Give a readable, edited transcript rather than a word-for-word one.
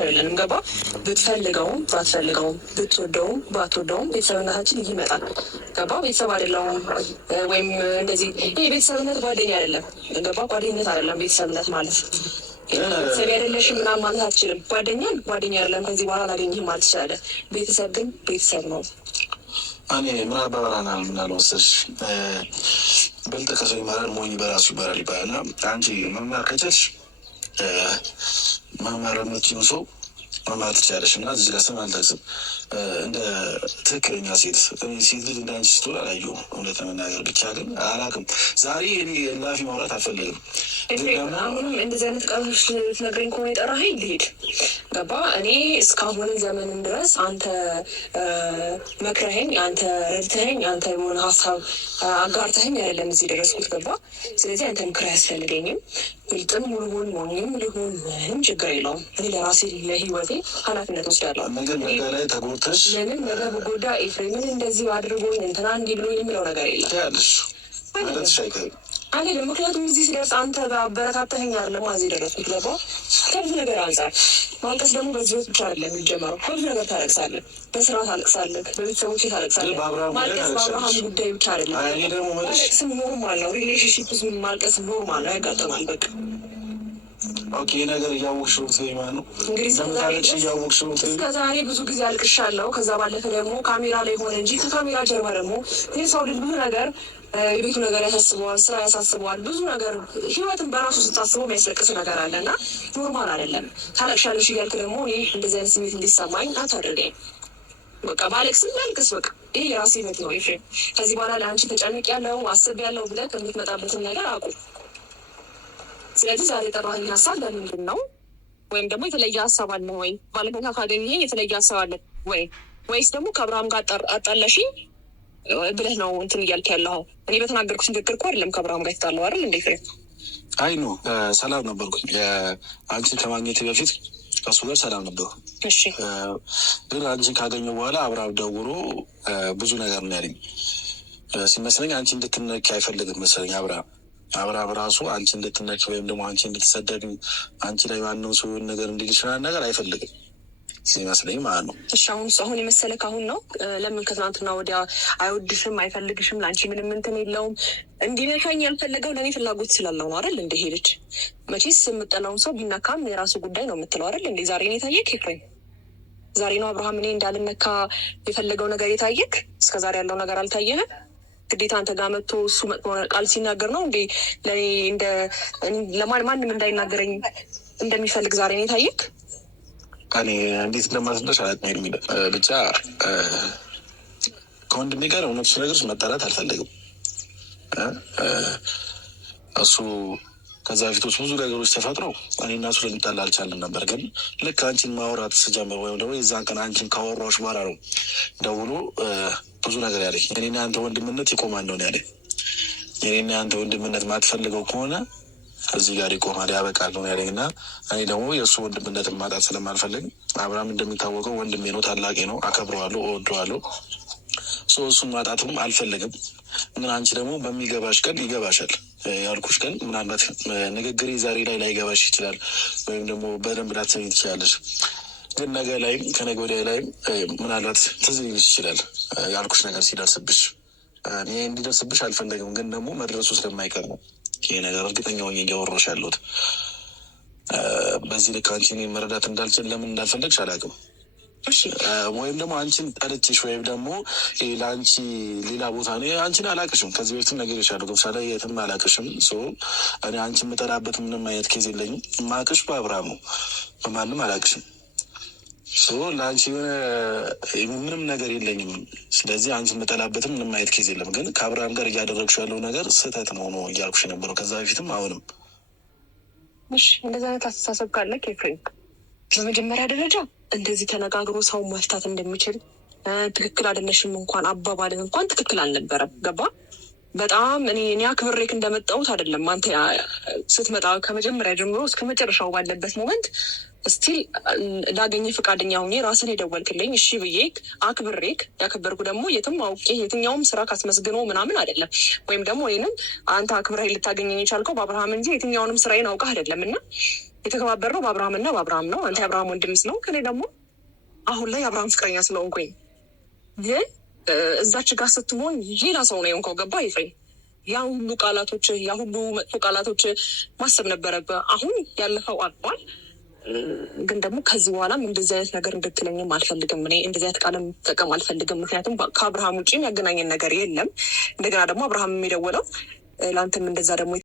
አይደለንም። ገባ? ብትፈልገውም ባትፈልገውም ብትወደውም ባትወደውም ቤተሰብነታችን ይመጣል። ገባ? ቤተሰብ አይደለውም ወይም እንደዚህ ይሄ ቤተሰብነት ጓደኛ አይደለም። ገባ? ጓደኝነት አይደለም ቤተሰብነት ማለት ቤተሰብ አይደለሽም ምናምን ማለት አትችልም። ጓደኛን ጓደኛ አይደለም ከዚህ በኋላ አላገኝህም ማለት ትችላለህ። ቤተሰብ ግን ቤተሰብ ነው። እኔ ምን አባባላና ምናልወሰድሽ በልጥ ከሰው ይማራል ሞኝ በራሱ ይባላል ይባላል። አንቺ መማር ከቻልሽ መማር የምትችይው ሰው መማር ትችላለሽ። እና እዚህ ጋር ስም አልጠቅስም። እንደ ትክክለኛ ሴት ልጅ እንደ አንቺ ስትሆን አላየሁም። እውነት ለመናገር ብቻ ግን አላውቅም። ዛሬ እኔ ላፊ ማውራት አልፈለግም። አሁንም እንደዚህ አይነት ቃሎች ልትነግረኝ ከሆነ የጠራኸኝ ልሂድ። ገባ? እኔ እስካሁን ዘመንን ድረስ አንተ መክረኸኝ፣ አንተ ረድተኸኝ፣ አንተ የሆነ ሀሳብ አጋርተኸኝ አይደለም እዚህ ደረስኩት። ገባ? ስለዚህ አንተ ምክር አያስፈልገኝም። ብልጥም ልሁን ሞኝም ልሁን ምንም ችግር የለውም። እኔ ለራሴ ለህይወቴ ኃላፊነት ወስዳለሁ። ነገር ላይ ተጎድተሽ ለምን ነገ ብጎዳ ኤፍሬምን እንደዚህ አድርጎኝ እንትና እንዲህ ብሎኝ የሚለው ነገር የለም ያለሽ ማለትሽ አይቀርም አልሄድም። ምክንያቱም እዚህ ስደርስ አንተ በአበረታተኸኝ አይደለም እዚህ ደረስኩት። ገባ? ከብዙ ነገር አንጻር ማልቀስ ደግሞ በዚህ ህይወት ብቻ አይደለም የሚጀመረው። ከብዙ ነገር ታለቅሳለህ። በስራ ታለቅሳለህ፣ በቤተሰቦች ታለቅሳለህ። ማልቀስ በአብርሃም ጉዳይ ብቻ አይደለም። ማለቅስም ኖርማል ነው። ሪሌሽንሺፕ ውስጥ ማልቀስ ኖርማል ነው፣ ያጋጥማል። በቃ ኦኬ። ነገር እያወቅሽው ትይማ ነው እንግዲህ እስከ ዛሬ ብዙ ጊዜ አልቅሻለሁ። ከዛ ባለፈ ደግሞ ካሜራ ላይ ሆነ እንጂ ከካሜራ ጀርባ ደግሞ ይህ ሰው ልጅ ብዙ ነገር የቤቱ ነገር ያሳስበዋል፣ ስራ ያሳስበዋል፣ ብዙ ነገር ህይወትን በራሱ ስታስበው የሚያስለቅስ ነገር አለ እና ኖርማል አይደለም። ታለቅሻለሽ እያልክ ደግሞ እኔ እንደዚህ አይነት ስሜት እንዲሰማኝ አታደርገኝ። በቃ ባለቅስም ላልቅስ፣ በቃ ይሄ የራሴ ህይወት ነው። ኤፍሬም ከዚህ በኋላ ለአንቺ ተጨንቅ ያለው አስብ ያለው ብለህ ከምትመጣበትን ነገር አቁም። ስለዚህ ዛሬ የጠራኸኝ ሀሳብ ለምንድን ነው? ወይም ደግሞ የተለየ ሀሳብ አለ ወይ? ባለፈው ካገኘኸኝ የተለየ ሀሳብ አለ ወይ? ወይስ ደግሞ ከአብርሃም ጋር አጣላሽኝ ብለህ ነው እንትን እያልክ ያለኸው? እኔ በተናገርኩት ንግግር እኮ አይደለም ከአብርሃም ጋር የተጣላው አይደል እንዴ? አይ ኖ ሰላም ነበርኩኝ። አንቺን ከማግኘት በፊት ከሱ ጋር ሰላም ነበርኩ። እሺ። ግን አንቺን ካገኘሁ በኋላ አብርሃም ደውሎ ብዙ ነገር ነው ያለኝ ሲመስለኝ። አንቺ እንድትነኪ አይፈልግም መሰለኝ አብርሃም ራሱ አንቺ እንድትነኪ ወይም ደግሞ አንቺ እንድትሰደድ አንቺ ላይ ማንም ሰው ነገር እንዲልሽናል ነገር አይፈልግም ሲመስለኝ ማለት ነው። እሺ አሁን የመሰለህ አሁን ነው። ለምን ከትናንትና ወዲያ አይወድሽም፣ አይፈልግሽም፣ ለአንቺ ምንም እንትን የለውም። እንዲነካኝ ያልፈለገው ለእኔ ፍላጎት ስላለው ነው አይደል? እንደ ሄደች መቼስ የምጠላውን ሰው ቢነካም የራሱ ጉዳይ ነው የምትለው አይደል? እንደ ዛሬ ነው የታየክ ኤፍሬም? ዛሬ ነው አብርሃም እኔ እንዳልነካ የፈለገው ነገር የታየክ? እስከ ዛሬ ያለው ነገር አልታየህም? ግዴታ አንተ ጋር መጥቶ እሱ መጥፎ ቃል ሲናገር ነው እንዴ ለማንም እንዳይናገረኝ እንደሚፈልግ ዛሬ ነው የታየክ? እኔ እንዴት እንደማስረዳሽ አላውቅም። የሚለ ብቻ ከወንድሜ ጋር እውነቱ ነገሮች መጣላት አልፈለግም። እሱ ከዛ በፊቶች ብዙ ነገሮች ተፈጥረው እኔ እና እሱ ልንጣላ አልቻልንም ነበር። ግን ልክ አንቺን ማውራት ስጀምር ወይም ደግሞ የዛን ቀን አንቺን ካወራሁሽ በኋላ ነው ደውሎ ብዙ ነገር ያለኝ። የኔና አንተ ወንድምነት ይቆማል ነው ያለኝ። የኔና አንተ ወንድምነት ማትፈልገው ከሆነ እዚህ ጋር ይቆማል ያበቃል ነው ያለኝ። እና እኔ ደግሞ የእሱ ወንድምነትን ማጣት ስለማልፈልግ አብርሃም እንደሚታወቀው ወንድሜ ነው፣ ታላቄ ነው፣ አከብረዋለሁ፣ እወደዋለሁ። እሱን ማጣትም አልፈልግም። ግን አንቺ ደግሞ በሚገባሽ ቀን ይገባሻል ያልኩሽ ቀን ምናልባት ንግግሬ ዛሬ ላይ ላይገባሽ ይችላል፣ ወይም ደግሞ በደንብ ላትሰሚ ትችላለሽ። ግን ነገ ላይም ከነገ ወዲያ ላይም ምናልባት ትዝ ሊልሽ ይችላል ያልኩሽ ነገር ሲደርስብሽ። እኔ እንዲደርስብሽ አልፈለግም፣ ግን ደግሞ መድረሱ ስለማይቀር ነው ይሄ ነገር እርግጠኛ ሆኜ እያወራሁሽ ያለሁት። በዚህ ልክ አንቺ እኔን መረዳት እንዳልችል ለምን እንዳልፈለግሽ አላውቅም። ወይም ደግሞ አንቺን ጠልቼሽ ወይም ደግሞ ለአንቺ ሌላ ቦታ ነው አንቺን አላውቅሽም። ከዚህ በፊትም ነግሬሻለሁ። ለምሳሌ የትም አላውቅሽም። እኔ አንቺ የምጠላበት ምንም አይነት ኬዝ የለኝም። የማውቅሽ በአብርሃም ነው፣ በማንም አላውቅሽም። ለአንቺ የሆነ ምንም ነገር የለኝም። ስለዚህ አንቺ የምጠላበትም ምንም አይነት ኬዝ የለም። ግን ከአብርሃም ጋር እያደረግሽው ያለው ነገር ስህተት ነው እያልኩሽ የነበረው ከዛ በፊትም አሁንም። እንደዚህ አይነት አስተሳሰብ ካለ ኤፍሬም በመጀመሪያ ደረጃ እንደዚህ ተነጋግሮ ሰው መፍታት እንደሚችል ትክክል አይደለሽም እንኳን አባባልን እንኳን ትክክል አልነበረም። ገባ? በጣም እኔ አክብሬክ እንደመጣሁት አይደለም። አንተ ስትመጣ ከመጀመሪያ ጀምሮ እስከ መጨረሻው ባለበት ሞመንት ስቲል ላገኘ ፈቃደኛ ሁኜ ራስን የደወልክልኝ እሺ ብዬ አክብሬክ፣ ያከበርኩ ደግሞ የትም አውቄ የትኛውም ስራ ካስመስግኖ ምናምን አይደለም። ወይም ደግሞ ይህንን አንተ አክብረህ ልታገኘኝ የቻልከው በአብርሃም እንጂ የትኛውንም ስራዬን አውቀህ አይደለም። እና የተከባበርነው በአብርሃምና በአብርሃም ነው። አንተ የአብርሃም ወንድምስ ነው፣ ከኔ ደግሞ አሁን ላይ የአብርሃም ፍቅረኛ ስለሆንኩኝ ግን እዛች ጋር ስትሆን ሌላ ሰው ነው የሆንከው። ገባ ኤፍሬም? ያ ሁሉ ቃላቶች፣ ያ ሁሉ መጥፎ ቃላቶች ማሰብ ነበረብህ። አሁን ያለፈው አልፏል። ግን ደግሞ ከዚህ በኋላም እንደዚህ አይነት ነገር እንድትለኝም አልፈልግም። እኔ እንደዚህ አይነት ቃልም ጠቀም አልፈልግም። ምክንያቱም ከአብርሃም ውጭ ያገናኘን ነገር የለም። እንደገና ደግሞ አብርሃም የሚደወለው ለአንተም እንደዛ ደግሞ